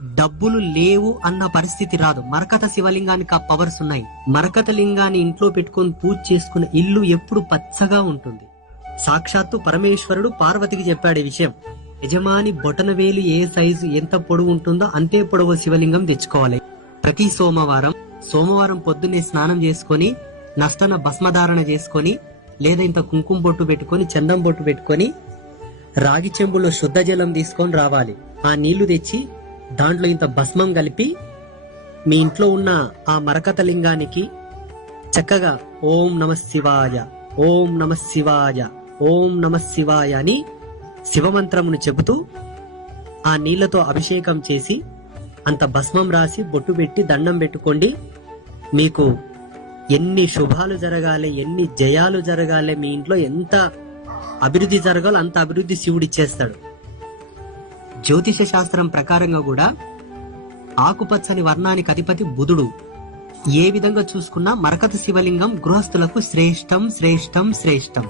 డబ్బులు లేవు అన్న పరిస్థితి రాదు. మరకత శివలింగానికి ఆ పవర్స్ ఉన్నాయి. మరకత లింగాన్ని ఇంట్లో పెట్టుకొని పూజ చేసుకున్న ఇల్లు ఎప్పుడు పచ్చగా ఉంటుంది. సాక్షాత్తు పరమేశ్వరుడు పార్వతికి చెప్పాడు ఈ విషయం. యజమాని బొటనవేలు ఏ సైజు ఎంత పొడవు ఉంటుందో అంతే పొడవు శివలింగం తెచ్చుకోవాలి. ప్రతి సోమవారం పొద్దున్నే స్నానం చేసుకొని నష్టన భస్మధారణ చేసుకొని లేదా ఇంత కుంకుమ బొట్టు పెట్టుకొని చందం బొట్టు పెట్టుకొని రాగి చెంబులో శుద్ధ జలం తీసుకొని రావాలి. ఆ నీళ్లు తెచ్చి దాంట్లో ఇంత భస్మం కలిపి మీ ఇంట్లో ఉన్న ఆ మరకత లింగానికి చక్కగా ఓం నమ శివాయ, ఓం నమ శివాయ, ఓం నమ శివాయ అని శివమంత్రమును చెబుతూ ఆ నీళ్లతో అభిషేకం చేసి అంత భస్మం రాసి బొట్టు పెట్టి దండం పెట్టుకోండి. మీకు ఎన్ని శుభాలు జరగాలి, ఎన్ని జయాలు జరగాలి, మీ ఇంట్లో ఎంత అభివృద్ధి జరగాలో అంత అభివృద్ధి శివుడిచ్చేస్తాడు. జ్యోతిష శాస్త్రం ప్రకారంగా కూడా ఆకుపచ్చని వర్ణానికి అధిపతి బుధుడు. ఏ విధంగా చూసుకున్నా మరకత శివలింగం గృహస్థులకు శ్రేష్టం శ్రేష్టం శ్రేష్టం.